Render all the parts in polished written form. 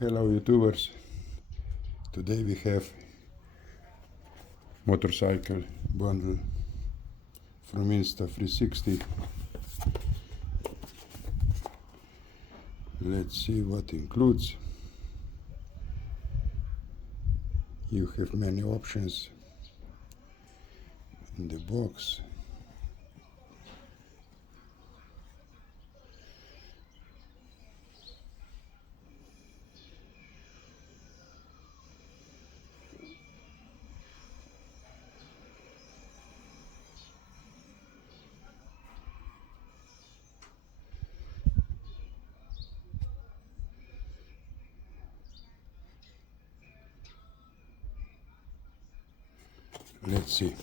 Hello YouTubers, today we have motorcycle bundle from Insta360. Let's see what includes. You have many options in the box. Let's see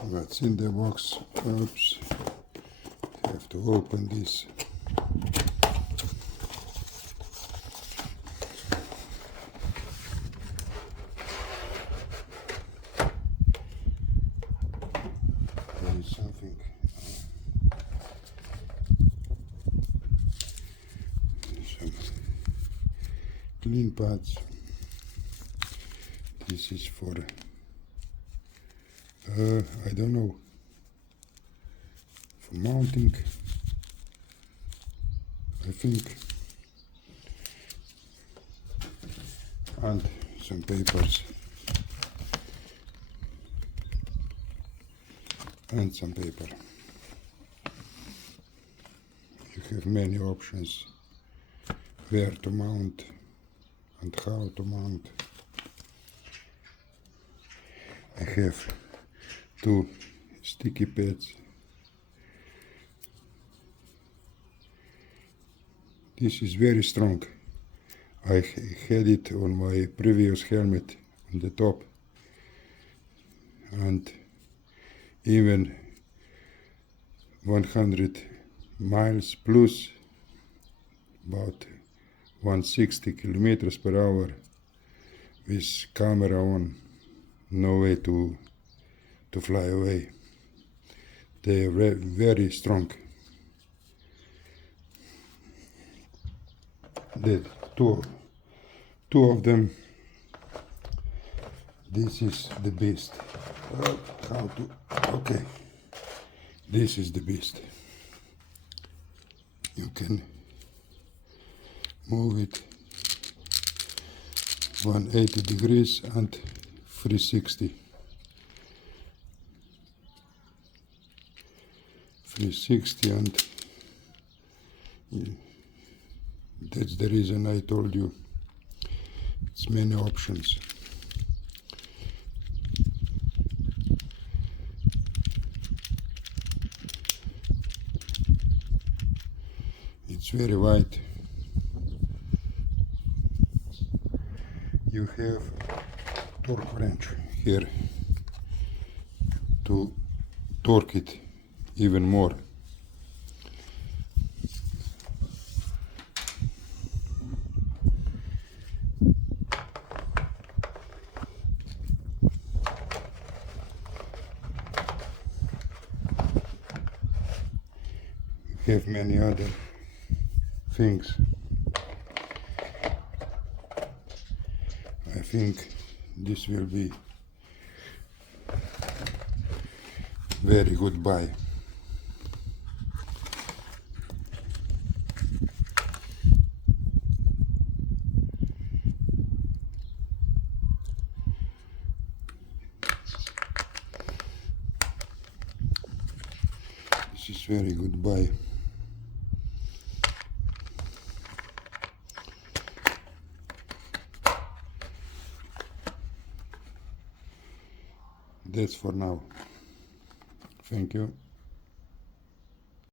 what's in the box. Oops, have to open this. There is something. Some clean pads. This is for I don't know, for mounting, I think, and some papers and some paper. You have many options where to mount and how to mount. I have two sticky pads. This is very strong. I had it on my previous helmet on the top, and even 100 miles plus, about 160 kilometers per hour with camera on, no way to fly away. They are very strong. The two of them. This is the beast. Okay, this is the beast. You can move it 180 degrees and 360. 360, and that's the reason I told you it's many options. It's very wide. You have torque wrench here to torque it even more. You have many other things. I think this will be very good buy. This is very good buy. That's for now. Thank you.